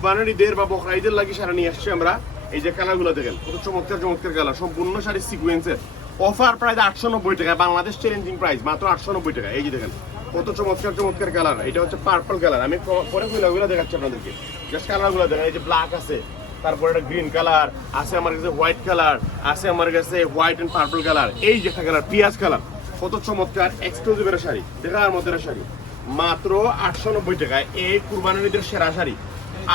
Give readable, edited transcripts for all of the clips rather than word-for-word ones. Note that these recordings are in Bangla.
কুরবানির ঈদের বা বকরা ঈদের লাগি শাড়ি নিয়ে আসছি আমরা। এই যে কালারগুলো দেখেন কত চমৎকার চমৎকার কালার, সম্পূর্ণ শাড়ি সিকোয়েন্সের। অফার প্রাইস 890 টাকা, বাংলাদেশ চ্যালেঞ্জিং প্রাইস মাত্র 890 টাকা। এই যে দেখেন কত চমৎকার চমৎকার কালার। এটা হচ্ছে পার্পল কালার, আমি পরে গুলো দেখাচ্ছি আপনাদেরকে। জাস্ট কালারগুলো দেখেন, এই যে ব্ল্যাক আছে, তারপরে একটা গ্রিন কালার আছে, আমার কাছে হোয়াইট কালার আছে, আমার কাছে হোয়াইট এন্ড পার্পল কালার। এই যে একটা কালার পিঁয়াজ কালার, কত চমৎকার এক্সক্লুসিভের শাড়ি, দেখার মধ্যে শাড়ি মাত্র 890 টাকায়। এই কুরবানির ঈদের সেরা শাড়ি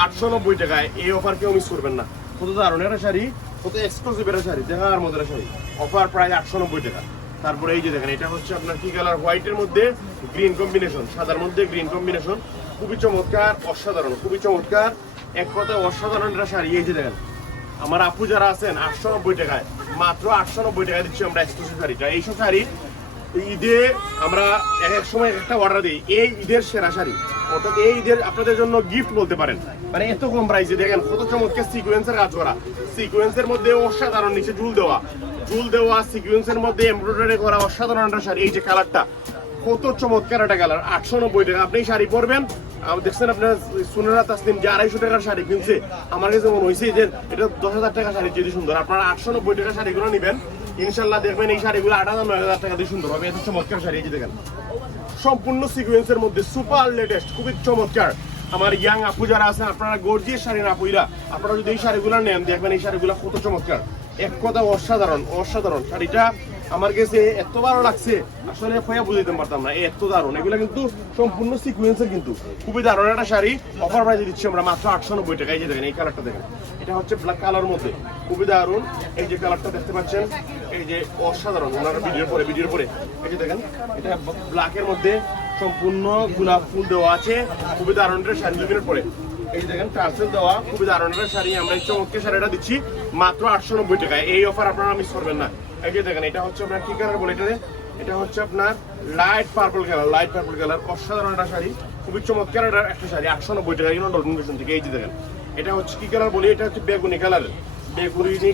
890 টাকায়। এই অফার কেউ মিস করবেন না। কত দারুণ একটা শাড়ি, কত এক্সক্লুসিভের শাড়ি, দেখার মধ্যে শাড়ি, অফার প্রায় 890 টাকা। তারপরে এই যে দেখেন এটা হচ্ছে আপনার কি কালার, হোয়াইটের মধ্যে গ্রিন কম্বিনেশন, সাদার মধ্যে গ্রিন কম্বিনেশন, খুবই চমৎকার, অসাধারণ, খুবই চমৎকার, এক কথায় অসাধারণ একটা শাড়ি। এই যে দেখেন আমার আপু যারা আছেন 890 টাকায়, মাত্র 890 টাকায় দিচ্ছি আমরা এক্সক্লুসিভ শাড়িটা। এইসব শাড়ি ঈদে আমরা এক সময় একটা অর্ডার দিই, এই ঈদের সেরা শাড়ি, অর্থাৎ এই ঈদের আপনাদের জন্য গিফট বলতে পারেন। মানে এত কম প্রাইসে দেখেন কত চমৎকার সিকোয়েন্সের কাজ করা, সিকোয়েন্সের মধ্যে অসাধারণ, নিচে ঝুল দেওয়া সিকোয়েন্সের মধ্যে এমব্রয়ডারি করা অসাধারণ একটা শাড়ি। এই যে কালারটা কত চমৎকার একটা কালার, 890 টাকা। আপনি শাড়ি পরবেন, দেখছেন আপনার সুনেরা তাসনিম যে 250 টাকার শাড়ি কিনছে, আমার কাছে মনে হয়েছে যে এটা 10,000 টাকা শাড়ি যদি সুন্দর। আপনারা 890 টাকা শাড়িগুলো নেবেন, ইনশাল্লাহ দেখবেন এই শাড়িগুলো 8,000-9,000 টাকা দিয়ে সুন্দর হবে। এত চমৎকার শাড়ি। এই যে দেখেন সম্পূর্ণ সিকোয়েন্সের মধ্যে সুপার লেটেস্ট, খুবই চমৎকার। আমার ইয়াং আপু যারা আছেন, আপনারা গর্জিয়াস শাড়ি না আপুইরা, আপনারা যদি এই শাড়িগুলো নেন দেখবেন এই শাড়িগুলো কত চমৎকার, এক কথা অসাধারণ অসাধারণ। শাড়িটা আমার কাছে এত ভালো লাগছে, আসলে ফয়া বুঝাইতে পারতাম না, এত দারুণ। এগুলো কিন্তু সম্পূর্ণ সিকোয়েন্সের, কিন্তু খুবই দারুণ একটা শাড়ি। অফার প্রাইসে দিচ্ছি আমরা মাত্র 890 টাকা। এই যে দেখেন এই কালারটা দেখেন, এটা হচ্ছে ব্ল্যাক কালার মধ্যে, খুবই দারুণ। এই যে কালারটা দেখতে পাচ্ছেন, এই যে অসাধারণ। ওনারা ভিডিওর পরে এই যে দেখেন এটা ব্ল্যাকের মধ্যে সম্পূর্ণ গোলাপ ফুল দেওয়া আছে, খুবই দারুণ একটা শাড়ি। দুদিনের পরে এই যে দেখেন টার্সেল দেওয়া, খুবই দারুণ একটা শাড়ি। আমরা এই চমৎকার শাড়িটা দিচ্ছি মাত্র 890 টাকায়। এই অফার আপনারা মিস করবেন না। এই যে দেখেন এটা হচ্ছে আপনার কি কালার বলে এটা হচ্ছে আপনার লাইট পার্পল কালার, অসাধারণ একটা শাড়ি, খুবই চমৎকার একটা শাড়ি, 890 টাকা নতুন থেকে। এই যে দেখেন এটা হচ্ছে কি কালার বলি, এটা হচ্ছে বেগুনি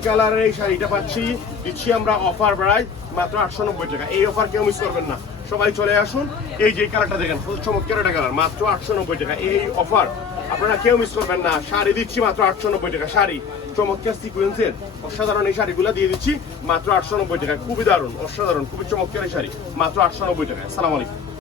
কালারের এই শাড়িটা দিচ্ছি আমরা অফার প্রাইস মাত্র 890 টাকা। এই অফার কেউ মিস করবেন না, সবাই চলে আসুন। এই যে কালারটা দেখেন খুব চমৎকার একটা কালার, মাত্র 890 টাকা। এই অফার আপনারা কেউ মিস করবেন না। শাড়ি দিচ্ছি মাত্র 890 টাকা, শাড়ি চমৎকার সিকোয়েন্সের অসাধারণ এই শাড়িগুলো দিয়ে দিচ্ছি মাত্র 890 টাকা। খুবই দারুণ, অসাধারণ, খুবই চমৎকার এই শাড়ি মাত্র 890 টাকা। আসসালামু আলাইকুম।